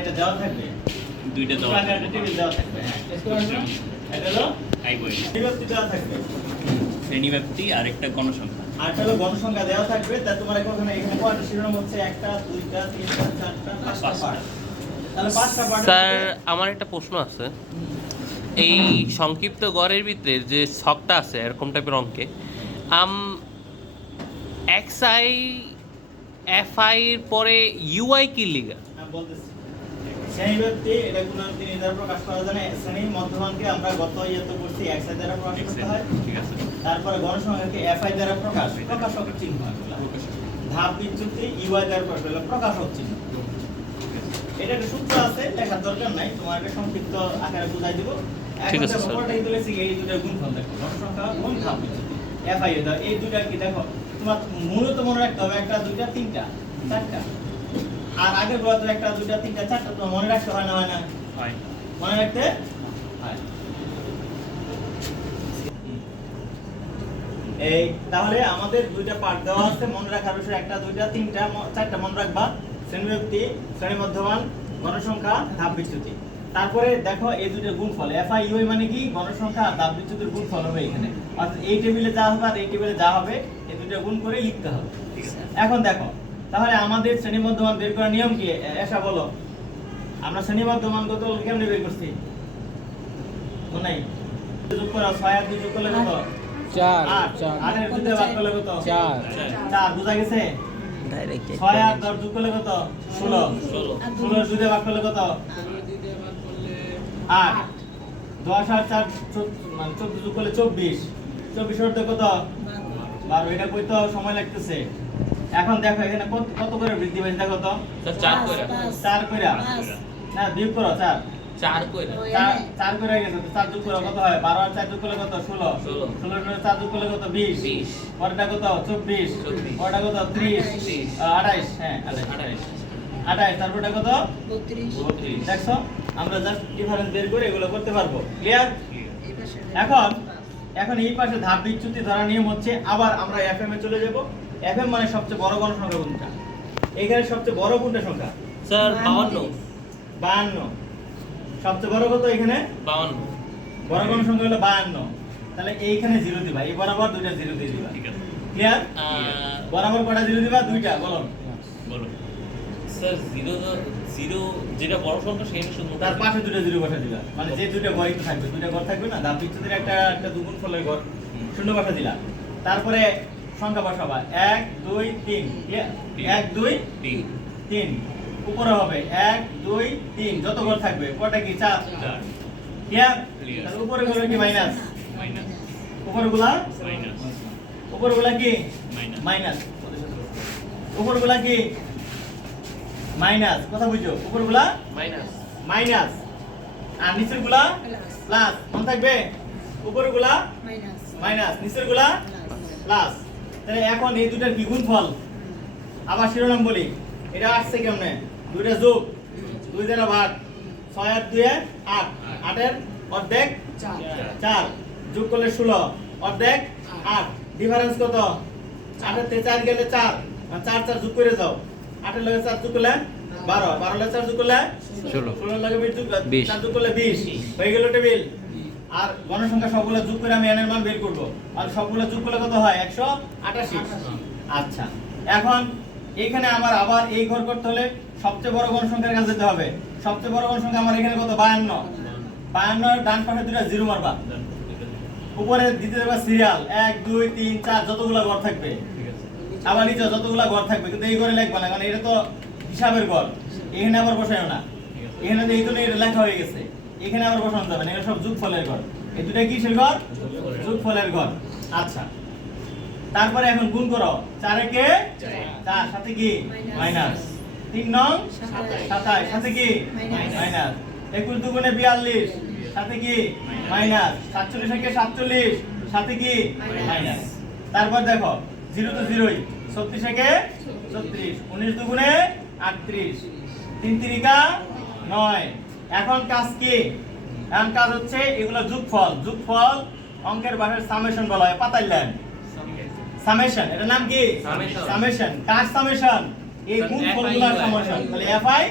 এটা দেওয়া থাকবে, দুইটা দেওয়া একটা টেবিল দেওয়া থাকবে। হ্যাঁ, এটা হলো শ্রেণীব্যক্তি দেওয়া থাকবে, শ্রেণীব্যক্তি আর একটা গণসংখ্যা, আর একটা হলো গণসংখ্যা দেওয়া থাকবে। তা তোমার এখানে কয়টা শিরোনাম হচ্ছে? একটা, দুইটা, তিনটা, চারটা, পাঁচটা পার্ট। তাহলে পাঁচটা পার্ট। স্যার আমার একটা প্রশ্ন আছে, এই সংক্ষিপ্ত গড়ের ভিতরে যে ছকটা আছে এরকম টাইপের অঙ্কে এক্স আই এফ আই এর পরে ইউআই কি লিগা? বলতেছি শ্রেণীব্যক্তি এটা গুণাঙ্ক দ্বারা প্রকাশ করা যায় না। শ্রেণী মধ্যমানকে আমরা গত ইয়েতে করছি এক্স আই দ্বারা প্রকাশ করতে হয়, ঠিক আছে। তারপরে গণসংখ্যাকে এফ আই দ্বারা প্রকাশক চিহ্ন, ধাপ বিচ্যুতি ইউআই দ্বারা প্রকাশ হলো প্রকাশক চিহ্ন। এটা একটা সূত্র আছে, লেখার দরকার নাই, তোমার একটা সংক্ষিপ্ত আকারে বুঝাই দিব। ঠিক আছে স্যার। পরটাই তুলেছি এই দুটোর গুণফল দেখো, গণসংখ্যা গুণ ধাপ বিচ্যুতি এফ আই দাও। এই দুইটা কি দেখো, তোমার মূলত মনে রাখতে হবে একটা, দুইটা, তিনটা, চারটা। আর আগের গুলো তো একটা, দুইটা, তিনটা, চারটা, তো মনে রাখতে হয় না? হয় না? হয়। মনে রাখতে হয়। এই তাহলে আমাদের দুইটা পার্ট দেওয়া আছে, মনে রাখার বিষয় একটা, দুইটা, তিনটা, চারটা মনে রাখবা। শ্রেণীব্যক্তি, শ্রেণী মধ্যমান, গণসংখ্যা, ধাপ বিচ্যুতি। তারপরে দেখো এই দুইটার গুণফল এফ আই ইউ মানে কি? গণসংখ্যা আর ধাপ বিচ্যুতির গুণফল হবে এখানে। অর্থাৎ এই টেবিলে যা হবে আর এই টেবিলে যা হবে এই দুইটা গুণ করে লিখতে হবে। এখন দেখো তাহলে আমাদের শ্রেণী মধ্যমান বের করার নিয়ম কি? এসা বলো, আমরা শ্রেণী মধ্যমান কত কেমনে বের করছি? মনে নাই? যোগ করো, 6 আর 2 যোগ করলে কত? 4 8 এর 2 দিয়ে ভাগ করলে কত? 4 4 বুঝা গেছে? ডাইরেক্ট 6 আর 10 যোগ করলে কত? 16 16 এর 2 দিয়ে ভাগ করলে কত? 8 10 আর 4 মানে 14 যোগ করলে 24 24 এর কত? 12 এটা কই তো সময় লাগতেছে। এখন দেখো এখানে কত করে বৃদ্ধি পাইছে দেখো তো? স্যার 4 কইরা 4 কইরা না বিয়োগ করো 4 4 কইরা 4 করে গেছে তো 4 যোগ করো কত হয়? 12 আর 4 যোগ করলে কত? 16 16 এর 4 যোগ করলে কত? 20 পরেরটা কত? 24 পরেরটা কত? 30 28 হ্যাঁ 28 তারপরটা কত? 32 দেখছো আমরা জাস্ট ডিফারেন্স বের করে এগুলো করতে পারবো। ক্লিয়ার? এখন এই পাশে ধাপ বিচ্যুতি ধরার নিয়ম হচ্ছে আবার আমরা এফএম এ চলে যাব। এফএম মানে সবচেয়ে বড় গণসংখ্যা কোনটা? এখানে সবচেয়ে বড় কোনটা সংখ্যা? স্যার 52 52 সবচেয়ে বড় কত এখানে? 52 বড় গণসংখ্যা হলো 52। তাহলে এইখানে 0 দিবা, এই বরাবর দুইটা 0 দিয়ে দিবা। ঠিক আছে। ক্লিয়ার? বরাবর কয়টা 0 দিবা? দুইটা। বলো বলো। স্যার 0 যেটা বড় সংখ্যা সেটা শুধু তার পাশে দুটো 0 বসা দিবা, মানে যে দুইটা ঘর একটু থাকবে, দুইটা ঘর থাকবে না, ধাপ বিচ্যুতির একটা দুগুণ ফলের ঘর, শূন্য বসা দিলা। তারপরে সংখ্যা বসাবা 1 2 3 1 2 3 উপরে হবে 1 2 3 যত ঘর থাকবে কয়টা কি? 4 ক্লিয়ার? তাহলে উপরে গুলো কি? মাইনাস উপরগুলা উপরগুলা কি? মাইনাস উপরগুলা কি? মাইনাস। কথা বুঝছো? উপরগুলা মাইনাস আর নিচেরগুলা প্লাস। মনে থাকবে? উপরগুলা মাইনাস নিচেরগুলা প্লাস। তাহলে এখন এই দুটার কি গুণফল? আবার শিরোনাম বলি, এটা আসছে কেমনে? দুইটা যোগ 2 দ্বারা ভাগ 6 আর 2 8 8 এর অর্ধেক 4 যোগ করলে 16 অর্ধেক 8 ডিফারেন্স কত? 8 এর থেকে 4 গেলে 4 4 4 যোগ করে দাও। 8 এর লগে 4 যোগ করলে 12 12 এর লগে 4 যোগ করলে 16 16 এর লগে 4 যোগ করলে 20 হয়ে গেল টেবিল। আর গণসংখ্যা সবগুলো যোগ করে আমি n এর মান বের করব, আর সবগুলো যোগ করলে কত হয়? 188। আচ্ছা এখন এইখানে আবার এই ঘর করতে হলে সবচেয়ে বড় গণসংখ্যার কাছে যেতে হবে। সবচেয়ে বড় গণসংখ্যা আমার এখানে কত? 52 52 এর ডান পাশে দুটো 0 মারবা, উপরে দিতে দেবা সিরিয়াল 1 2 3 4 যতগুলো ঘর থাকবে। আবার নিচে যতগুলো ঘর থাকবে, কিন্তু এই ঘরে লিখবা না, কারণ এটা তো হিসাবের ঘর, এখানে আবার বসানো না। এখানে তো এই জন্য এটা লেখা হয়ে গেছে, এখানে আবার বসানো যাবে না, এটা সব যোগফলের ঘর। এই দুটো কিসের ঘর? যোগফলের ঘর। আচ্ছা তারপরে এখন গুণ করো, 4 একে 4 সাথে কি? মাইনাস 3 নং 27 সাথে কি? মাইনাস 21 দুগুণে 42 সাথে কি? মাইনাস 47 একে 47 সাথে কি? মাইনাস। তারপর দেখো 0 তো 0ই, 36 একে 36 19 দুগুণে 38 3 3 9। এখন কাজ কি? এখন কাজ হচ্ছে এগুলো যোগফল অঙ্কের ভাষায় সামেশন বলা হয়। পাতাইলেন সামেশন, এটার নাম কি? সামেশন। কার সামেশন? এই গুণফলগুলোর সামেশন। তাহলে এফ আই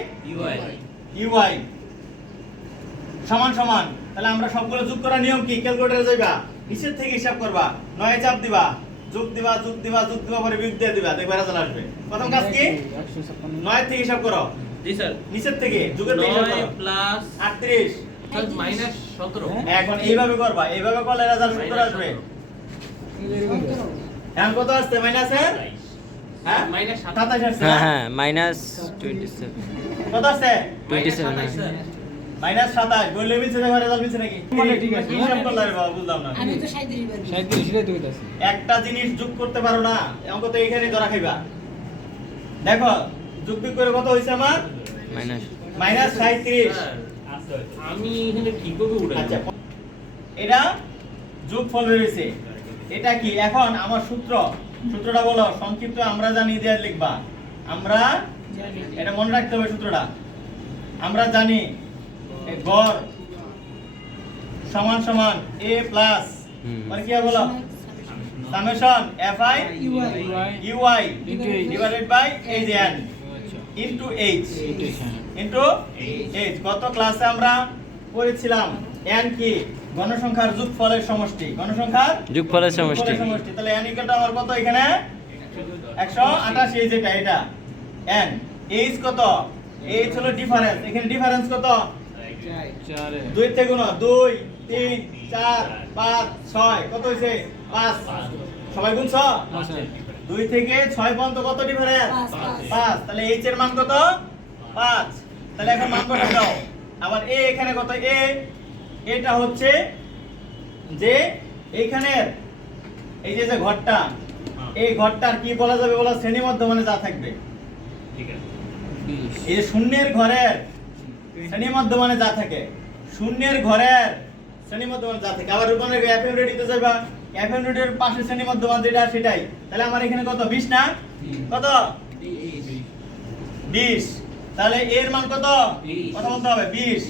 ইউআই সমান সমান। তাহলে আমরা সবগুলো যোগ করার নিয়ম কি? ক্যালকুলেটরে যাইবা, নিচের থেকে হিসাব করবা, 9 চাপ দিবা, যোগ দিবা যোগ দিবা যোগ দিবা, পরে বিয়োগ দিয়ে দিবা, দেখবা রেজাল্ট আসবে। প্রথম কাজ কি? 9 থেকে হিসাব করো, জি স্যার। নিচের থেকে যোগের থেকে হিসাব করো। 9 প্লাস 38 মাইনাস 17। এখন এইভাবে করবা, এইভাবে করলে রেজাল্ট উত্তর আসবে। এখন কত আসছে মাইনাসের? হ্যাঁ মাইনাস 27 আসছে। হ্যাঁ হ্যাঁ মাইনাস 27 কত আসছে? 27 স্যার। মাইনাস 27 বললে মিলছে, দেখো রেজাল্ট মিলছে নাকি? মানে ঠিক আছে। কি হিসাব করলে রে বাবা, বুঝলাম না। আমি তো 37 বার বলছি। 37 টাই তো কইতাছি। একটা জিনিস যোগ করতে পারো না, অঙ্ক তো এইখানে ধরা খাইবা। দেখো যোগ বিয়োগ করে কত হইছে আমার? Minus minus 37। আমি এখানে ঠিকভাবে উঠাই। আচ্ছা, এটা যোগফল বেরিয়েছে। এটা কি? এখন আমার সূত্রটা বলো সংক্ষিপ্ত, আমরা জানি দিয়ে লিখবা। আমরা এটা মনে রাখতে হবে সূত্রটা। আমরা জানি গড় সমান সমান a প্লাস মানে কি হবে বলো? Summation fi ui divided by এই যে n into h into h। গত ক্লাসে আমরা পড়েছিলাম n কি? গণসংখ্যার যোগফলের সমষ্টি। গণসংখ্যার যোগফলের সমষ্টি। সমষ্টি। তাহলে n ইকুয়াল টু আমার কত এখানে? 188 এই যেটা, এটা n। h কত? h হলো ডিফারেন্স। এখানে ডিফারেন্স কত? 2 থেকে গুণ 2 3 4 5 6 কত হইছে? 5। সবাই গুনছ? 2 থেকে 6 পর্যন্ত কত ডিফারেন্স? 5। তাহলে h এর মান কত? 5। তাহলে এখন মান বসাই দাও। আবার a এখানে কত? a এটা হচ্ছে যে এইখানের এই যে যে ঘরটা, এই ঘরটার কি বলা যাবে বলো? শ্রেণী মধ্যমানে যা থাকবে। ঠিক আছে। এই যে শূন্যের ঘরের শ্রেণী মধ্যমানে যা থাকে, শূন্যের ঘরের শ্রেণী মধ্যমান যা থাকে। আবার রূপান্তর করে এফএম রেডিতে যাইবা, এফএম রেডির পাশে শ্রেণী মধ্যমান যেটা সেটাই। তাহলে আমার এখানে কত? 20 না? কত? 20। তাহলে এর মান কত? কথা বলতে হবে 20।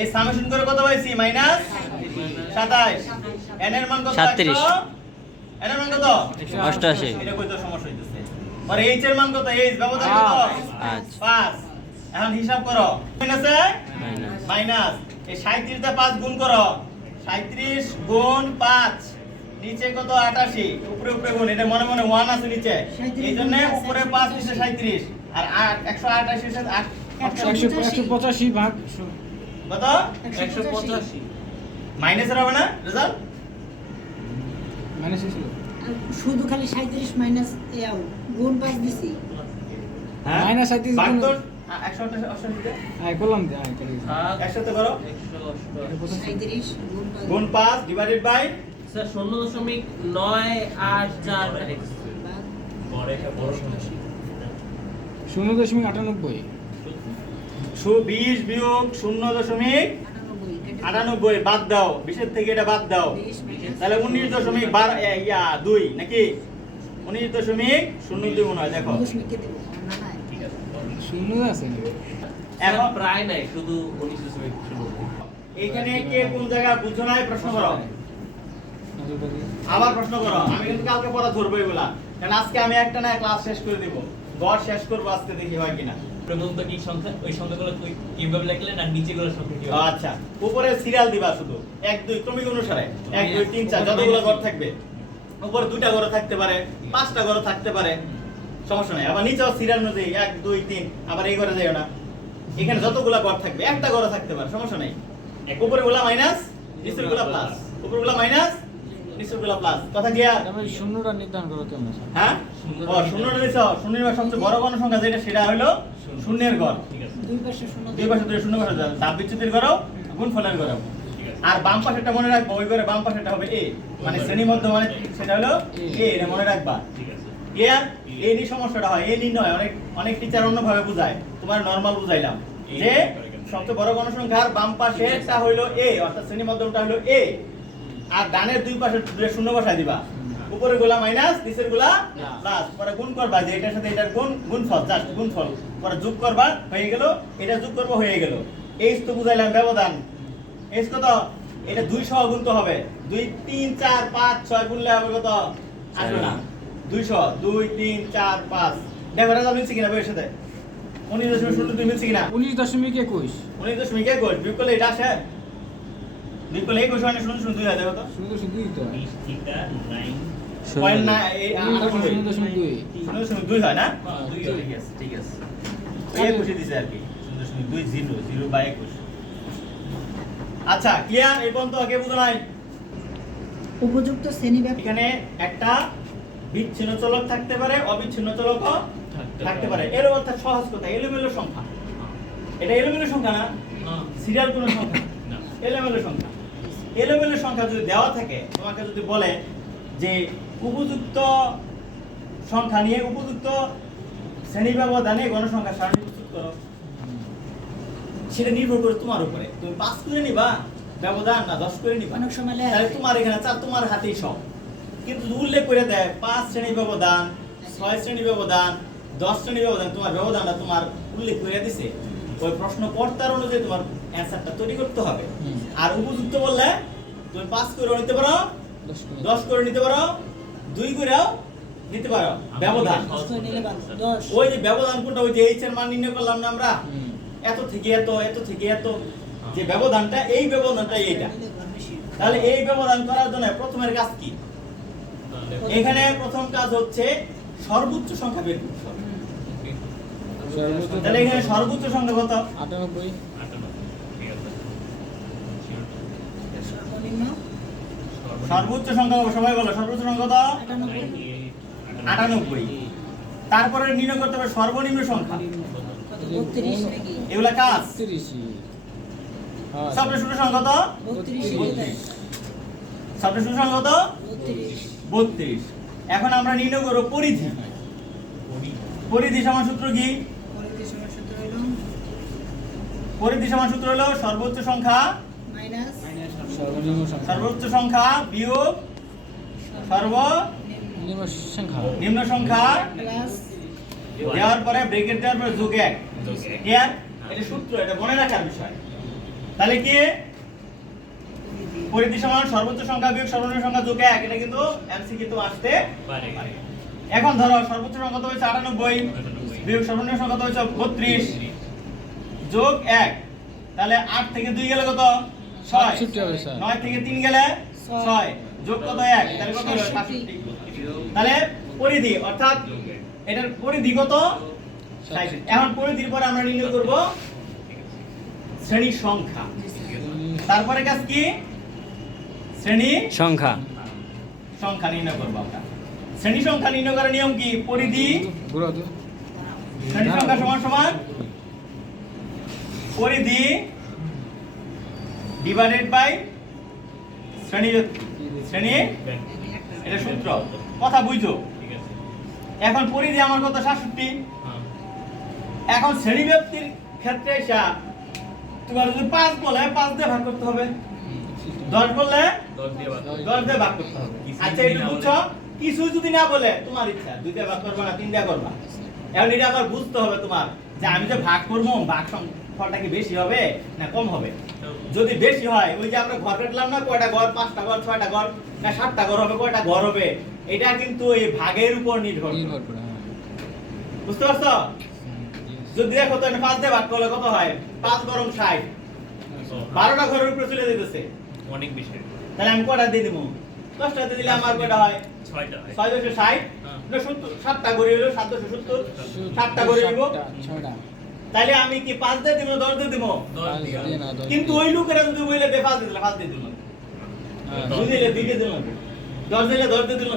এই সামেশন করে কত পাইছি? মাইনাস 27। এন এর মান কত? 37। এন এর মান কত? 88। এটা কইতে সমস্যা হইতেছে। আর এইচ এর মান কত? এইচ ব্যবধান কত? 5। এখন হিসাব করো। মাইনাসে মাইনাস মাইনাস এই 37 তে 5 গুণ করো। 37 গুণ 5 নিচে কত? 88। উপরে উপরে গুণ, এটা মনে মনে 1 আছে নিচে, এইজন্য উপরে 5 নিচে 37। আর 188 এর সাথে 185 ভাগ কত? 185। মাইনাসের হবে না রেজাল্ট? মাইনাস ছিল। শুধু খালি 37 মাইনাস গুণ 5 দিছি। হ্যাঁ মাইনাস 37 ভাগ গুণ- তো 188 তে আই করলাম দে আই করে ভাগ একসাথে করো। 37 গুণ 5 গুণ 5 ডিভাইডেড বাই স্যার 0.984 ভাগ বড় একটা বড় সমস্যা। 0.98 20 বিয়োগ 0.98 বাদ দাও, 20 এর থেকে এটা বাদ দাও। 20 মাইনাস তাহলে 19.2 নাকি? 19.02 মনে হয়। দেখো 10 লিখে দেব না না। ঠিক আছে। শূন্য আছে না এখন প্রায় নাই, শুধু 19.0। এখানে কে কোন জায়গা বুঝো নাই প্রশ্ন করো, আবার প্রশ্ন করো। আমি কিন্তু কালকে পড়া ধরবো এগুলা, কারণ আজকে আমি একটা না ক্লাস শেষ করে দিব। গড় শেষ করবো আজকে, দেখি হয় কিনা। প্রথমত কি সংখ্যা, ওই সংখ্যাগুলো তুই কিভাবে লিখলেন আর নিচেগুলো সংখ্যা কি? আচ্ছা, উপরে সিরিয়াল দিবা শুধু 1 2 ক্রমিক অনুসারে 1 2 3 4 যতগুলো ঘর থাকবে। উপরে 2টা ঘর থাকতে পারে, 5টা ঘর থাকতে পারে, সমস্যা নাই। আবার নিচেও সিরিয়াল অনুযায়ী 1 2 3, আবার এই ঘরে যাইও না। এখানে যতগুলো ঘর থাকবে একটা ঘর থাকতে পারে, সমস্যা নাই। উপরে গুলা মাইনাস, নিচের গুলা প্লাস। উপরে গুলা মাইনাস, নিচের গুলা প্লাস। কথা কি? আর আমি শূন্যটা নির্ধারণ করো কেমন আছে হ্যাঁ ও শূন্যটা নিছো। শূন্যের সবচেয়ে বড় গণ সংখ্যা যেটা, সেটা হলো শূন্যের ঘর। ঠিক আছে। দুই পাশে শূন্য দুই পাশে দুই শূন্য পাশে ধাপ বিচ্যুতির ঘরও গুণফলের ঘরও। ঠিক আছে। আর বাম পাশেরটা মনে রাখবো, ওই ঘরে বাম পাশেরটা হবে এ, মানে শ্রেণী মধ্য, মানে সেটা হলো এ, এটা মনে রাখবা। ঠিক আছে। ক্লিয়ার? এই নিয়ে সমস্যাটা হয়, এই নির্ণয় অনেক অনেক টিচার অন্যভাবে বুঝায়, তোমার নরমাল বুঝাইলাম যে সবচেয়ে বড় গণসংখ্যার বাম পাশেরটা হইলো এ, অর্থাৎ শ্রেণী মধ্যমটা হইলো এ, আর ডানের দুই পাশে শূন্য বসায় দিবা। উপরের গুলা মাইনাস, নিচের গুলা প্লাস। পরে গুণ করবা, যে এটার সাথে এটার গুণফল, জাস্ট গুণফল। পরে যোগ করবা, হয়ে গেল। এটা যোগ করবো, হয়ে গেল। এইচ তো বুঝাইলাম ব্যবধান। এইচ কত? এটা 2 সহ গুণতে হবে। 2 3 4 5 6 গুণলে হবে কত? আসবে না। 200 2 3 4 5। দেখো রেজাল্ট মিলছে কিনা বইয়ের সাথে? 19.02 মিলছে কিনা 19.21 19.21 বিয়োগ করলে এটা আসে বিয়োগ করলে 21 মানে 0.02 হয় দেখো তো 0.2 তো থিটা 9 পয়েন্ট না এই 0.2 0.2 হয় না হ্যাঁ, দুই ঠিক আছে ঠিক আছে এই 21 দিছে আর কি 0.20 0 বাই 21 আচ্ছা ক্লিয়ার এই পর্যন্ত আগে বুঝো নাই উপযুক্ত শ্রেণীব্যাপ্ত এখানে একটা বিচ্ছিন্ন চলক থাকতে পারে অবিচ্ছিন্ন চলকও থাকতে পারে এর অর্থাৎ সহজ কথা এলোমেলো সংখ্যা এটা এলোমেলো সংখ্যা না সিরিয়াল কোনো সংখ্যা না এলোমেলো সংখ্যা এলোমেলো সংখ্যা যদি দেওয়া থাকে তোমাকে যদি বলে যে উপযুক্ত সংখ্যা নিয়ে উপযুক্ত শ্রেণী ব্যবধানে গণসংখ্যা সারণী প্রস্তুত করো সেটা নির্ভর করে তোমার উপরে তুমি 5 করে নিবা ব্যবধান না 10 করে নিবা অনেক সময় লেখা তাহলে থাকে। তোমার এখানে চার তোমার হাতেই সব কিন্তু যদি উল্লেখ করে দেয় 5 শ্রেণী ব্যবধান 6 শ্রেণী ব্যবধান 10 শ্রেণী ব্যবধান তোমার ব্যবধানটা তোমার উল্লেখ করে দিছে ওই প্রশ্ন কর্তার অনুযায়ী তোমার অ্যানসারটা তৈরি করতে হবে হুম। আর উপযুক্ত বললে তুমি 5 করে নিতে পারো 10 করে নিতে পারো 2 করেও নিতে পারো ব্যবধান দশ করে নিলে ভালো, 10 ওই যে ব্যবধান কোনটা ওই যে এইচ এর মান নির্ণয় করলাম না আমরা এত থেকে এত এত থেকে এত যে ব্যবধানটা এই ব্যবধানটা এইটা নিলে ঘর বেশি। তাহলে এই ব্যবধান করার জন্য প্রথমের কাজ কি এখানে প্রথম কাজ হচ্ছে সর্বোচ্চ সংখ্যা বের করতে হবে তাহলে এখানে সর্বোচ্চ সংখ্যা কত 98 সর্বনিম্ন সর্বোচ্চ সংখ্যা কত? সবাই বলো সর্বোচ্চ সংখ্যা কত 98 তারপরে নির্ণয় করতে হবে সর্বনিম্ন সংখ্যা কত 32 নাকি এগুলা কাজ 30 হ্যাঁ সবচেয়ে ছোট সংখ্যা কত 32 সবচেয়ে ছোট সংখ্যা কত 32 এখন আমরা নির্ণয় করব পরিধি পরিধি সমান সূত্র কি পরিধি সমান সূত্র হলো পরিধি সমান সূত্র হলো সর্বোচ্চ সংখ্যা মাইনাস সর্বনিম্ন সংখ্যা সর্বোচ্চ সংখ্যা বিয়োগ নিম্ন সংখ্যা নিম্ন সংখ্যা প্লাস দেওয়ার পরে ব্রেকেট দেওয়ার পরে যোগ 1 ক্লিয়ার এটা সূত্র এটা মনে রাখার বিষয় তাহলে কি পরিধি সমান সর্বোচ্চ সংখ্যা বিয়োগ সর্বনিম্ন সংখ্যা যোগ 1 এটা কিন্তু এমসিকিউ তো আসতে পারে এখন ধরো সর্বোচ্চ সংখ্যা তো হচ্ছে 98 বিয়োগ সর্বনিম্ন সংখ্যা তো হচ্ছে 32 যোগ 1 তাহলে 8 থেকে 2 গেলে কত 6 67 হবে স্যার 9 থেকে 3 গেলে 6 যোগ কত 1 তাহলে কত হলো 67 তাহলে পরিধি অর্থাৎ এটার পরিধি কত 60 এখন পরিধির পরে আমরা নির্ণয় করব শ্রেণী সংখ্যা তারপরে কাজ কি শ্রেণী সংখ্যা সংখ্যা নির্ণয় করব আমরা শ্রেণী সংখ্যা নির্ণয় করার নিয়ম কি পরিধি ঘুরো তো শ্রেণী সংখ্যা সমান সমান পরিধি ডিভাইডেড বাই শ্রেণী শ্রেণী এটা সূত্র কথা বুঝছো ঠিক আছে এখন পরিধি আমার কত 67 হ্যাঁ এখন শ্রেণী ব্যাপ্তির ক্ষেত্রে এসে তোমার যদি 5 বলে 5 দিয়ে ভাগ করতে হবে 10 বললে 10 দিয়ে বাদ 10 দিয়ে ভাগ করতে হবে কিছু আচ্ছা যদি এটা না বুঝছো কিছু যদি না বলে তোমার ইচ্ছা 2 দিয়ে ভাগ করবা না 3 দিয়ে করবা এখন এটা আবার বুঝতে হবে তোমার যে আমি যে ভাগ করব ভাগ ফলটা কি বেশি হবে না কম হবে যদি বেশি হয় ওই যে আমরা ঘর কাটলাম না কয়টা ঘর 5টা ঘর 6টা ঘর না 7টা ঘর হবে কয়টা ঘর হবে এটা কিন্তু এই ভাগের উপর নির্ভর করে। নির্ভর করে হ্যাঁ বুঝতে পারছো যদি দেখো তো 5 দিয়ে ভাগ করলে কত হয় 5 গরম 60 12টা ঘরের উপরে চলে যেতেছে অনেক বেশি তাহলে আমি কয়টা দিয়ে দিব 10টা দিয়ে দিলে আমার কয়টা হয় 6টা 660 হ্যাঁ। না 70 7টা ঘরে হলো 770 7টা ঘরে হইব 6টা তাহলে আমি কি 5 দিয়ে দিব 10 দিয়ে দিব 10 দিয়ে দিয়ে না 10 কিন্তু ওই লোকেরা যদি বলে দে 5 দিয়ে দিলে 5 দিয়ে দিল হ্যাঁ। 2 দিলে 2 দিয়ে দিল 10 দিলে 10 দিয়ে দিল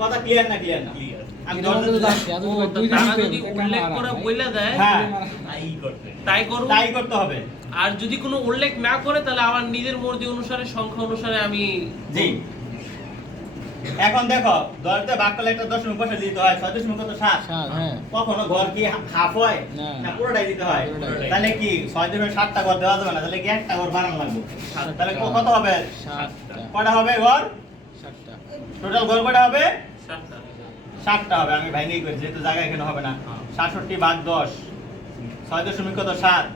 কথা ক্লিয়ার না ক্লিয়ার না ক্লিয়ার আমি এটা 10 দিয়ে দিলাম এত ও, দুই দিন তারা দিতে যদি হবে, উল্লেখ কামারা, করে ভাই। বলে দেয় হ্যাঁ তাই করতে তাই করব তাই করতে হবে আর যদি কোনো উল্লেখ না করে তাহলে আমার নিজের মর্জি অনুসারে সংখ্যা অনুসারে আমি জি এখন দেখো 10 দিয়ে ভাগ করলে একটা দশমিক বসে দিতে হয় 6 দশমিক কত 7 সাত, হ্যাঁ কখনো ঘর কি হাফ হয় না। না পুরোটাই দিতে হয় পুরোটাই। তাহলে কি 6 দশমিক 7টা ঘর দেওয়া যাবে না তাহলে কি একটা ঘর বানানো লাগবে সাতটা। তাহলে কত হবে 7টা কয়টা হবে ঘর 7টা টোটাল ঘর কয়টা হবে 7টা 7টা হবে আমি ভাঙেই করি যেহেতু জায়গা এখানে হবে না হ্যাঁ। 67 ভাগ 10 6 দশমিক কত 7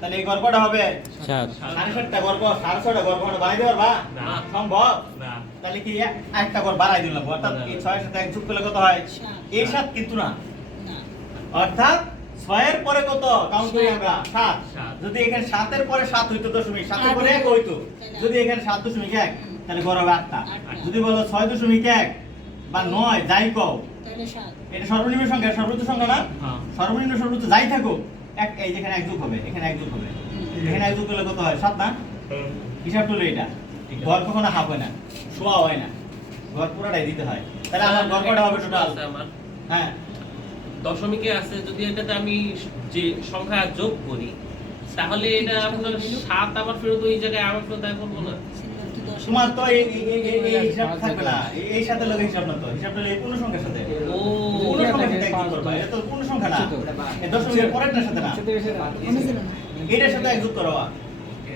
তাহলে এই ঘর কয়টা হবে 7 67টা ঘর 6.5টা ঘর কোনো বানাই দেওয়ার বা না। সম্ভব না তাহলে কি একটা ঘর বাড়াই দিলাম অর্থাৎ কি 6 এর সাথে 1 যোগ করলে কত হয় 7 এই 7 কিন্তু না না অর্থাৎ 6 এর পরে কত কাউন্ট করি আমরা 7 সাত। যদি এখানে 7 এর পরে 7 হইতো দশমিক 7 এর পরে 1 হইতো যদি এখানে 7.1 তাহলে গড় হবে 8টা যদি বলো 6.1 বা 9 যাই কও তাহলে 7 এটা সর্বনিম্ন সংখ্যা সর্বোচ্চ সংখ্যা না হ্যাঁ। সর্বনিম্ন সর্বোচ্চ যাই থাকুক এক এই যেখানে এক যোগ হবে এখানে এক যোগ হবে এখানে এক যোগ করলে কত হয় 7 না হিসাব করলে এটা ঠিক আছে। ঘর কখনো হাফ হয় না শোয়া হয় না ঘর পুরোটাই দিতে হয় তাহলে আমার ঘর কটা হবে টোটাল আছে আমার হ্যাঁ দশমিকে আছে যদি এটাতে আমি যে সংখ্যা যোগ করি তাহলে এটা আপনার 7 আমার ফেরত ওই জায়গায় আমার ফেরত আয় করবো না শ্রেণীভুক্ত 10 তোমার তো এই হিসাব থাকবে না এই সাথে লগে হিসাব না তো হিসাবটা এই পূর্ণ সংখ্যার সাথে ও পূর্ণ সংখ্যার সাথে এক যোগ করবা এটা তো পূর্ণ সংখ্যা না এই দশমিকের পরেরটার সাথে না মনে ছিল না এটার সাথে এক যোগ করো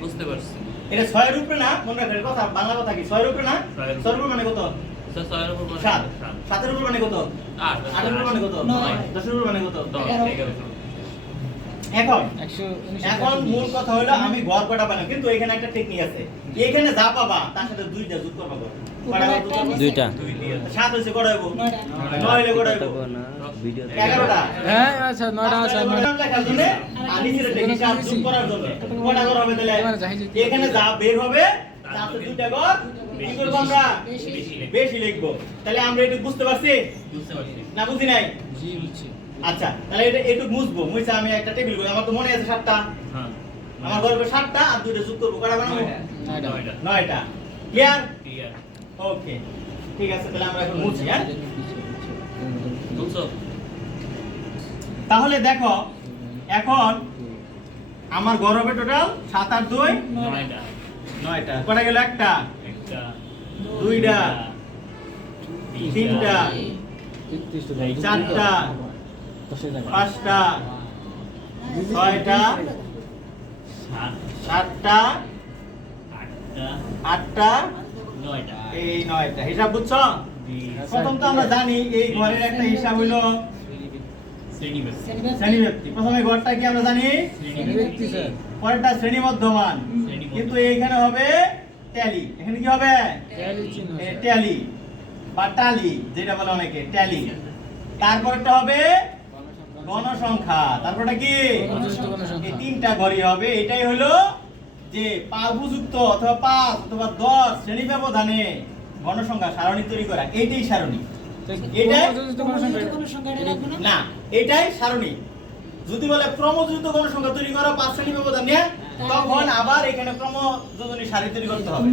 বুঝতে পারছি এটা 6 এর উপরে না মনে রাখবেন কথা বাংলা কথা কি 6 এর উপরে না 6 এর 6 এর উপরে মানে কত তো 6 এর উপর মানে 7 7 এর উপরে মানে কত 8 8 এর উপরে মানে কত 9 10 এর উপরে মানে কত 11 এখন 119 এখন মূল কথা হলো আমি ঘর কটা বানাই কিন্তু এখানে একটা টেকনিক আছে এখানে যা পাবা তার সাথে দুইটা যোগ করবা গো কটা যোগ করবা? দুইটা। 7 হইছে কটা হইব 9টা 9 হইলে কটা হইব ভিডিও 11টা হ্যাঁ আচ্ছা 9টা আছে নাম লেখার জন্য আর নিচে হিসাব যোগ করার জন্য কটা ঘর হবে তাহলে এখানে যা বের হবে তার সাথে দুইটা ঘর কি করব আমরা বেশি লিখবো তাহলে আমরা এটা বুঝতে পারছি বুঝতে পারছি না বুঝি নাই জি বুঝছি আচ্ছা তাহলে এটা একটু মুছবো মুছে আমি একটা টেবিল করি আমার তো মনে আছে 7টা হ্যাঁ আমার গল্পে 7টা আর দুইটা যোগ করবো কটা বানাবো 9টা 9টা ক্লিয়ার ক্লিয়ার ওকে ঠিক আছে তাহলে আমরা এখন মুছি হ্যাঁ বুঝছো তাহলে দেখো এখন আমার ঘর হবে টোটাল 7 আর 2 9টা 9টা কটা গেল একটা একটা দুইটা তিনটা 33 চারটা পাঁচটা ছয়টা সাতটা আটটা 9টা এই 9টা হিসাব বুঝছো প্রথম তো আমরা জানি এই ঘরের একটা হিসাব হলো শ্রেণীবিন্যাস শ্রেণীব্যক্তি প্রথমে ঘরটা কি আমরা জানি ব্যক্তি স্যার পরেরটা শ্রেণী মধ্যমান শ্রেণীমধ্যমান। কিন্তু এইখানে হবে ট্যালি এখানে কি হবে ট্যালি চিহ্ন এই ট্যালি বা টালি যেটা বলে অনেকে ট্যালি তারপরটা হবে গণসংখ্যা তারপরটা কি গণযুক্ত গণসংখ্যা। এই তিনটা ঘরই হবে এটাই হলো যে পাবুযুক্ত অথবা 5 অথবা 10 শ্রেণী ব্যবধানে গণসংখ্যা সারণী তৈরি করা এইটাই সারণী এটাই কোনো সংখ্যাটা রাখবো না না এটাই সারণী যদি বলে ক্রমযুক্ত গণসংখ্যা তৈরি করা 5 শ্রেণী ব্যবধান নিয়ে তখন আবার এখানে ক্রমযোজনী সারি তৈরি করতে হবে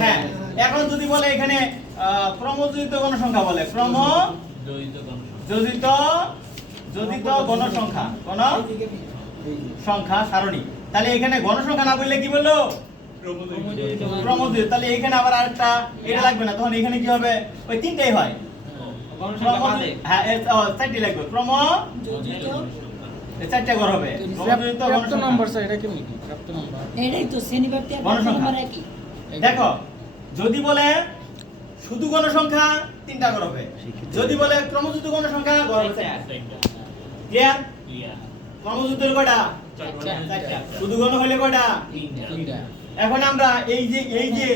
হ্যাঁ এখন যদি বলে এখানে ক্রমযোজিত গণসংখ্যা বলে জড়িত গণসংখ্যা যোজিত যোজিত গণসংখ্যা কোন সংখ্যা সারণী তাহলে এখানে গণসংখ্যা না বললে কি বললো ক্রমযোজিত তাহলে এখানে আবার আরেকটা এটা লাগবে না তখন এখানে কি হবে ওই তিনটাই হয় হ্যাঁ চারটি লাগবে যোজিত এই চারটা ঘর হবে ক্রমযোজিত প্রাপ্ত গণসংখ্যা। নম্বর স্যার এটা কেমন কি প্রাপ্ত নম্বর এটাই তো শ্রেণীব্যক্তি আর গণসংখ্যা। নম্বর একই দেখো যদি বলে শুধু গণসংখ্যা তিনটা ঘর হবে যদি বলে ক্রমযুক্ত গণসংখ্যা ঘর হবে চারটা ক্লিয়ার ক্লিয়ার ক্রমযুক্ত হলে কয়টা চারটা শুধু গণ হলে কয়টা তিনটা এখন আমরা এই যে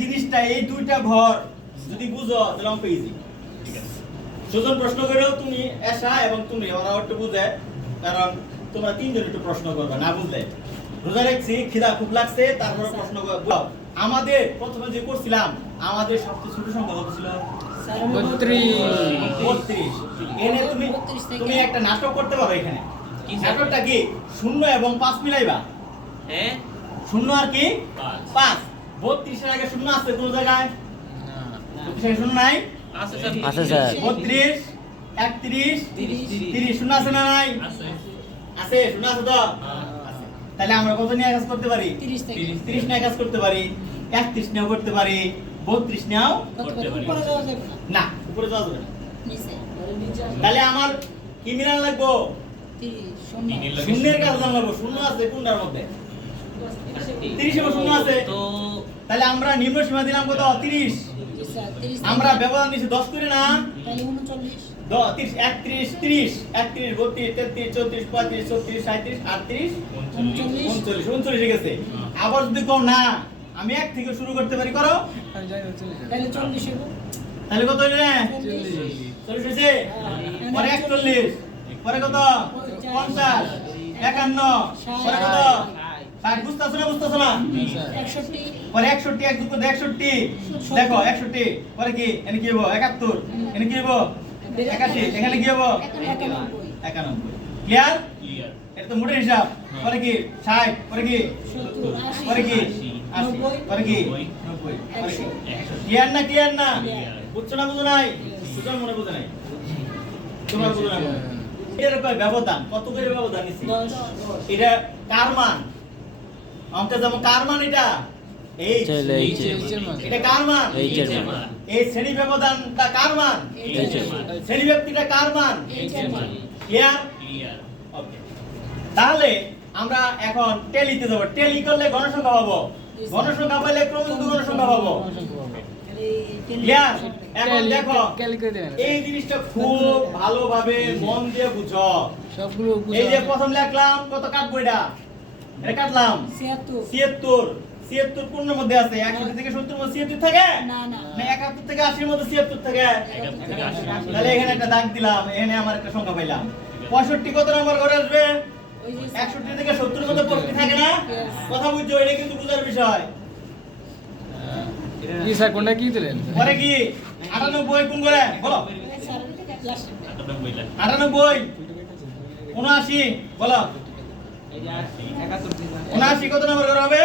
জিনিসটা এই দুইটা ঘর যদি বুঝো তাহলে অঙ্ক ইজি ঠিক আছে সুজন প্রশ্ন করেও তুমি এসা এবং তুমি ওরা একটু বুঝে কারণ তোমরা তিনজন একটু প্রশ্ন করবে না বুঝলে রোজা রাখছি খিদা খুব লাগছে তারপরে প্রশ্ন করবো আমাদের প্রথমে যে করছিলাম আমাদের সবচেয়ে ছোট সংখ্যা কত ছিল 32 এনে তুমি একটা নাটক করতে পারো এখানে কি স্যার? নাটকটা কি 0 এবং 5 মিলাইবা হ্যাঁ 0 আর কি 5 5 32 এর আগে 0 আছে কোন জায়গায় 32 এর 0 নাই আছে স্যার আছে স্যার 32 31 30 0 আছে না নাই আছে আছে 0 আছে তো আছে। তাহলে আমরা কত নিয়ে কাজ করতে পারি 30 থেকে 30 নিয়ে কাজ করতে পারি 31 নিয়েও করতে পারি 32 নিয়েও কত করতে পারি। উপরে যাওয়া যাবে না না উপরে যাওয়া যাবে না নিচে তাহলে আমার কি মিলান লাগবো 30 শূন্য তিনের লগে শূন্যের কাজ জানা লাগবো শূন্য আছে কোনটার মধ্যে 30 এবং শূন্য আছে তো তাহলে আমরা নিম্ন সীমা দিলাম কত 30 30 আমরা ব্যবধান নিচে 10 করে না তাহলে 39 31 31 32 33 34 35 36 37 38 39 39 হয়ে গেছে আবার যদি কও না আমি এক থেকে শুরু করতে পারি করো আমি জানি না, চলে যাবে। তাহলে 40 হবে তাহলে কত হইলো 40 40 হয়েছে পরে 41 পরে কত 50 51 পরে কত 60 বুঝতাছ না 61 পরে 61 এক দুটো 61 দেখো 61 পরে কি এনে কি হবো 71 এনে কি হবো 81 এখানে কি হবো 91 ক্লিয়ার ক্লিয়ার এটা তো মোটের হিসাব পরে কি 60 পরে কি 70 পরে কি 80 পরে কি 90 পরে কি ক্লিয়ার না বুঝছো না বুঝো নাই সুতরাং মনে বুঝো নাই তোমার বুঝো না এর উপর ব্যবধান কত করে ব্যবধান নিছি 10 এটা কার মান অঙ্কে যেমন কার মান এটা এই চলে এই যে এইচের মান এটা কার মান এইচের মান এই শ্রেণী ব্যবধানটা কার মান এইচের মান শ্রেণী ব্যক্তিটা কার মান এইচের মান ক্লিয়ার ক্লিয়ার ওকে তাহলে আমরা এখন টেলিতে যাব টেলি করলে গণসংখ্যা পাবো গণসংখ্যা পেলে ক্রমযুক্ত গণসংখ্যা পাবো ক্লিয়ার এখন দেখো ক্যালকুলেট দেবেন এই জিনিসটা খুব ভালোভাবে মন দিয়ে বুঝো সবগুলো এই যে প্রথম লিখলাম কত কাটবো এটা কাটলাম 76 76 পূর্ণ মধ্যে আছে 61 থেকে 70 মধ্যে 76 থাকে না না 71 থেকে 80 এর মধ্যে 76 থাকে তাহলে এখানে একটা দাগ দিলাম এখানে আমার একটা সংখ্যা পাইলাম 65 কত নম্বর ঘরে আসবে ওই যে 61 থেকে 70 এর মধ্যে 65 থাকে না কথা বুঝছো এটা কিন্তু বুঝার বিষয় কি স্যার কোনটা কি দিলেন পরে কি 98 কোন করে বলো 98 লাখ 98 79 বলো 79 কত নম্বর ঘরে হবে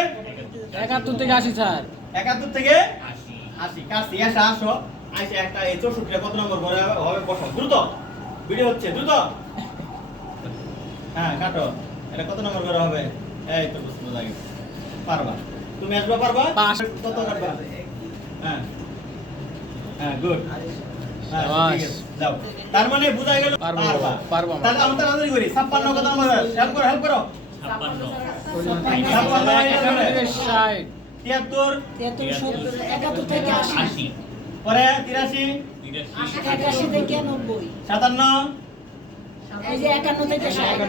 71 থেকে 80 স্যার 71 থেকে 80 80 কাছে আসো আইসে একটা এই 64 কত নম্বর ঘরে হবে বসো দ্রুত ভিডিও হচ্ছে দ্রুত হ্যাঁ কাটো এটা কত নম্বর ঘরে হবে এই তো বুঝতে লাগে পারবা তুমি আসবা পারবা পাঁচ। কত কাটবা হ্যাঁ হ্যাঁ গুড হ্যাঁ ঠিক আছে যাও তার মানে বুঝা গেল পারবো, পারবা পারবো আমরা। তাহলে আমরা তাড়াতাড়ি করি 56 কত নম্বর হেল্প করো 56 60 73 71 থেকে 80 80 পরে 83 81 থেকে 90 57 এই যে 51 থেকে 60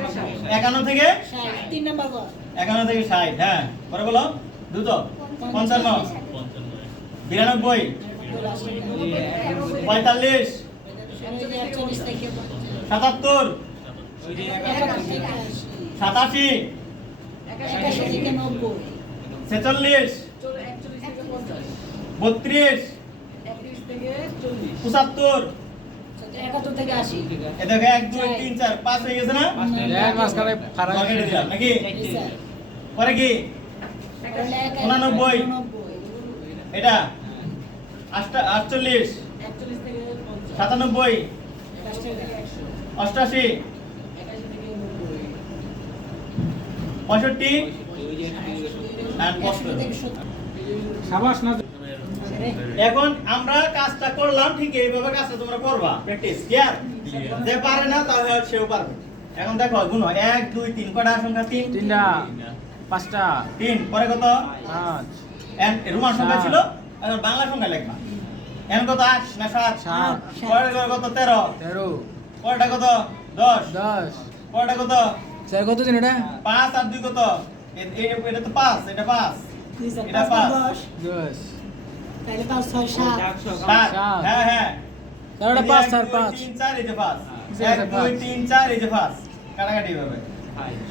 51 থেকে 60 তিন নাম্বার ঘর 51 থেকে 60 হ্যাঁ পরে বলো দ্রুত 55 92 45 41 থেকে 77 81 থেকে 87 81 থেকে 90 46 32 75 71 থেকে 80 এ দেখো 1 2 3 4 5 হয়ে গেছে না দেখ মাঝখানে ফারাক পকেটে দিলাম নাকি জি স্যার পরে কি 89 এটা 48 97 88 65 and 75 সাবাস না এখন আমরা কাজটা করলাম ঠিক এইভাবে কাজটা তোমরা করবা প্র্যাকটিস ক্লিয়ার যে পারে না তাহলে সেও পারবে এখন দেখো গুণ 1 2 3 কয়টা সংখ্যা 3 তিনটা পাঁচটা 3 পরে কত পাঁচ এন রোমান সংখ্যা ছিল এখন বাংলা সংখ্যা লিখবা এন কত 8 না 7 সাত পরে কত 13 13 পরেটা কত 10 10 পরেটা কত স্যার কত দিন এটা 5 আর 2 কত এটা তো 5 এটা 5 জি স্যার এটা 5 5 10 তাহলে 5 6 7 সাত সাত। হ্যাঁ হ্যাঁ স্যার এটা 5 স্যার 5 3 4 এই যে 5 স্যার, 1 2 পাঁচ। 3 4 এই যে 5 কাটাকাটি হবে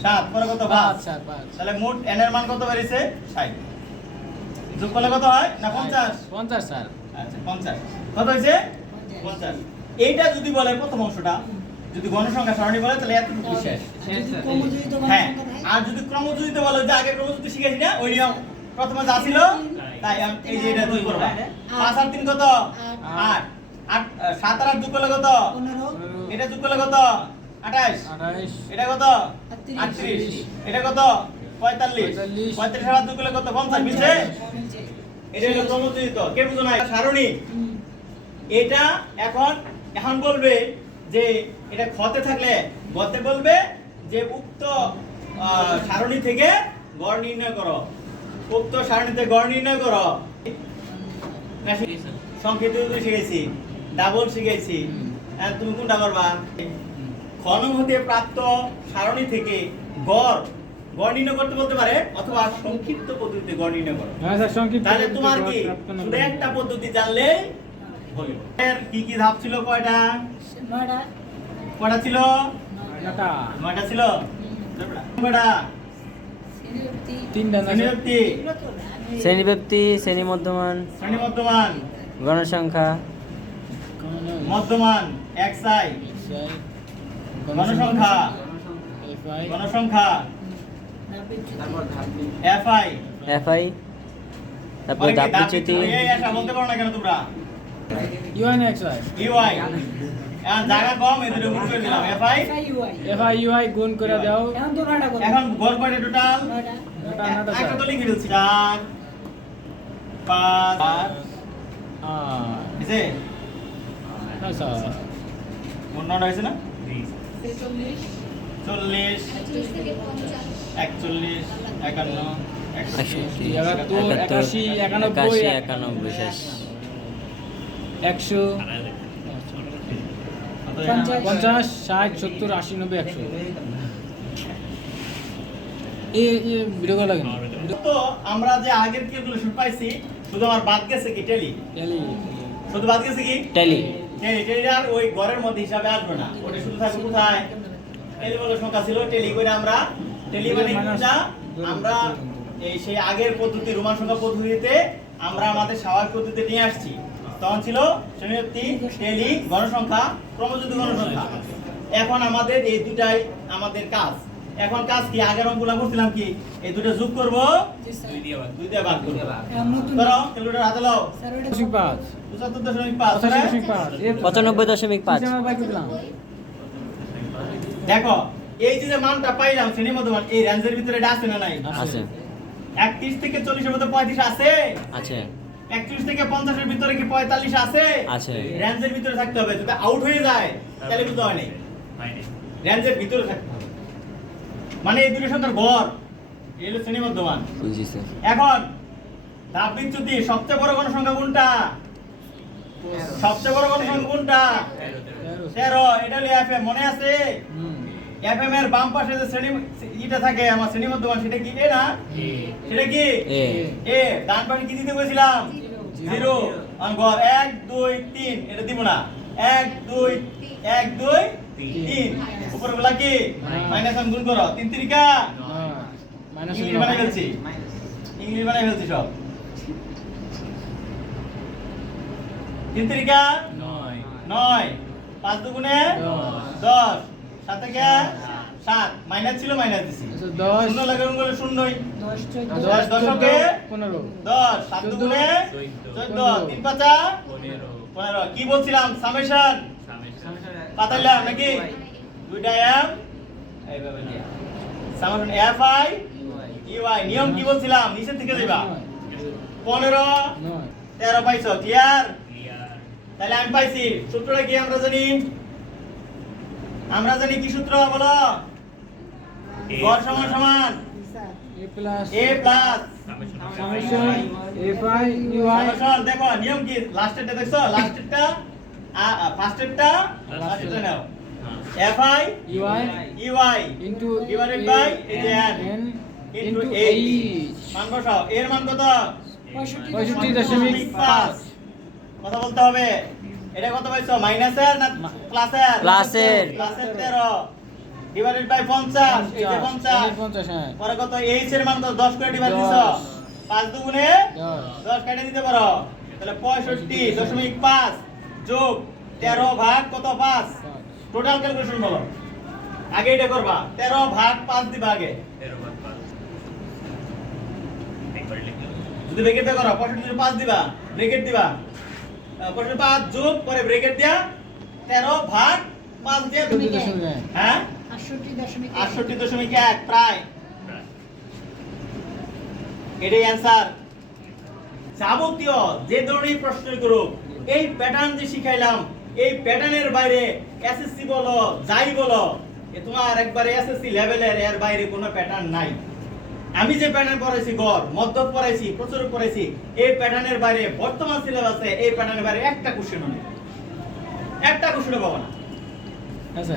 7 পরে কত 5 5 স্যার 5 তাহলে মোট n এর মান কত বেরিয়েছে 60 যোগ করলে কত হয় না 50 50 স্যার আচ্ছা 50 কত হয়েছে 50 এইটা যদি বলে প্রথম অংশটা যদি গণসংখ্যা সারণী বলে তাহলে এতটুকু শেষ যদি ক্রমযুক্ত হ্যাঁ গণসংখ্যা থাকে আর যদি ক্রমযুক্ত বলে যে আগে ক্রমযুক্ত শিখেছি না ওই নিয়ম প্রথমে যা ছিল তাই এই যে এটা দুই করবা 5 আর 3 কত 8 8 7 আর 8 যোগ করলে কত 15 এটা যোগ করলে কত 28 28 এটা কত 38 এটা কত 45 35 আর 8 যোগ করলে কত 50 মিলছে এটা হলো ক্রমযুক্ত কে বুঝো না সারণী এটা এখন বলবে যে এটা খতে থাকলে গতে বলবে যে উক্ত সারণী থেকে গড় নির্ণয় করো উক্ত সারণীতে গড় নির্ণয় করো সংক্ষিপ্ত শিখেছি ডাবল শিখেছি তুমি কোনটা করবা ঘন হতে প্রাপ্ত সারণী থেকে গড় নির্ণয় করতে বলতে পারে অথবা সংক্ষিপ্ত পদ্ধতিতে গড় নির্ণয় করো হ্যাঁ স্যার সংক্ষিপ্ত তাহলে তোমার কি শুধু একটা পদ্ধতি জানলে হলো এর কি কি ধাপ ছিল কয়টা 9টা কয়টা ছিল নটা 9টা ছিল বেটা তিনটা না স্যার? শ্রেণীব্যক্তি শ্রেণীব্যক্তি, শ্রেণী মধ্যমান, শ্রেণী মধ্যমান গণসংখ্যা, মধ্যমান xi গণসংখ্যা গণসংখ্যা fi এফআই, তারপর পরে কি দাববিচ্যুতি, এই আসা বলতে পারো না কেন তোমরা ইউআই না এক্সআই? ui এখন জায়গা কম এই দুটো গুণ করে দিলাম fi এফআই ইউআই গুণ করে দাও। এখন তো নয়টা করো। এখন গড় কয়টা টোটাল নয়টা। নটা নটা একটা স্যার। তো লিখে দিচ্ছি 4 5 হয়েছে না স্যার। কোন নটা হয়েছে না 43, 40 41 51 61, 81, 71, 81, 91, শেষ। 100, 50, 60, 70, 80, 90, 100। ভিডিও কল লাগে না? তো আমরা যে আগের ক্যালকুলেশন পাইছি শুধু আমার বাদ গেছে কি টেলি শুধু বাদ গেছে কি ট্যালি, টেলি আর ওই ঘরের মধ্যে হিসাবে আসবে না ওটা শুধু থাকবে কোথায় টেলি বলে সংখ্যা ছিল টেলি করে আমরা টেলি মানে কোনটা আমরা এই সেই আগের পদ্ধতি রোমান সংখ্যা পদ্ধতিতে আমরা আমাদের স্বাভাবিক পদ্ধতিতে নিয়ে আসছি তখন ছিল শ্রেণীব্যক্তি টেলি গণসংখ্যা ক্রমযুক্ত গণসংখ্যা এখন আমাদের এই দুটাই আমাদের কাজ এখন কাজ কি আগের অঙ্কগুলো করছিলাম কি এই দুটো যোগ করব দুই দিয়ে ভাগ করব এখন নতুন ধরো ক্যালকুলেটর হাতে নাও স্যার ওটা 85, 75.5 95.5, দেখো এই যে মানটা পাইলাম শ্রেণীর মধ্যে মান এই রেঞ্জের ভিতরে এটা আছে না নাই আছে, 31 থেকে 40 এর মধ্যে 35 আছে আছে, 31 থেকে 50 এর ভিতরে কি 45 আছে আছে, রেঞ্জের ভিতরে থাকতে হবে যদি আউট হয়ে যায় তাহলে বুঝতে হয় নাই রেঞ্জের ভিতরে থাকতে হবে মানে এই দুটো সংখ্যার গড় এই হলো শ্রেণীর মধ্যে মান বুঝছি স্যার। এখন ধাপ বিচ্যুতি সবচেয়ে বড় গণসংখ্যা কোনটা সবচেয়ে বড় গণসংখ্যা কোনটা 13 এটা হলো এফএম মনে আছে এফএম এর বাম পাশে যে শ্রেণী এটা থাকে আমার শ্রেণী মধ্যমান সেটা কি এ না সেটা কি এ, এ ডান পাশে কি দিতে বলেছিলাম 0 অন গড় 1 2 3 এটা দিব না 1 2 1 2 3 উপরগুলা কি মাইনাস গুণ করো 3 3 ইংলিশ বানাই ফেলছি সব 3 3 9 5 দুগুণে 10 7 কে 7 মাইনাস ছিল মাইনাস দিছি 10, শূন্য লাগে গুণ করলে শূন্যই 10, 14, 10 দশকে 15, 10 7 দুগুণে 14 3 5 15 কি বলছিলাম সামেশন পাতাইলাম নাকি দুইটা এম এইভাবে দিয়া সামেশন এফ আই ইউআই নিয়ম কি বলছিলাম নিচের দিকে যাবা 15 13 পাইছো ক্লিয়ার তাহলে আমি পাইছি সূত্রটা কি আমরা জানি কি সূত্র বলো গড় সমান সমান sir A plus, a plus summation, FI, UI, summation দেখো নিয়ম কি লাস্টেরটা দেখছো লাস্টেরটা ফার্স্টেরটা লাস্টেরটা নাও F I UI UI into divided by এই যে n N into into h H. মান বসাও এর মান কত 65.5 কথা বলতে হবে এটা কত পাইছো মাইনাসের না প্লাসের প্লাসের। প্লাসের 13 ডিভাইডেড বাই 50 এই যে 50 50, হ্যাঁ। পরে কত h এর মান কত 10 করে ডিভাইড দিছো 5 দুগুণে 10 কেটে দিতে পারো তাহলে 65.5 যোগ 13 ভাগ কত 5 টোটাল ক্যালকুলেশন বলো আগে এটা করবা 13 ভাগ 5 দিবা আগে যদি ব্র্যাকেট দিয়ে করো 65 দিবা ব্র্যাকেট দিবা 65 যোগ পরে ব্র্যাকেট দিয়া 13 ভাগ 5 দিয়ে তুমি হ্যাঁ 68.1 প্রায় এটাই অ্যানসার যাবতীয় যে ধরনের প্রশ্ন করুক এই প্যাটার্ন যে শিখাইলাম এই প্যাটার্নের বাইরে এসএসসি বলো যাই বলো তোমার একবারে এসএসসি লেভেলের এর বাইরে কোনো প্যাটার্ন নাই আমি যে প্যাটার্ন পড়াইছি গড় মধ্যক পড়াইছি প্রচুর পড়াইছি এই প্যাটার্নের বাইরে বর্তমান সিলেবাসে এই প্যাটার্নের বাইরে একটা কোশ্চেনও নেই একটা কোশ্চেনও পাবো না আচ্ছা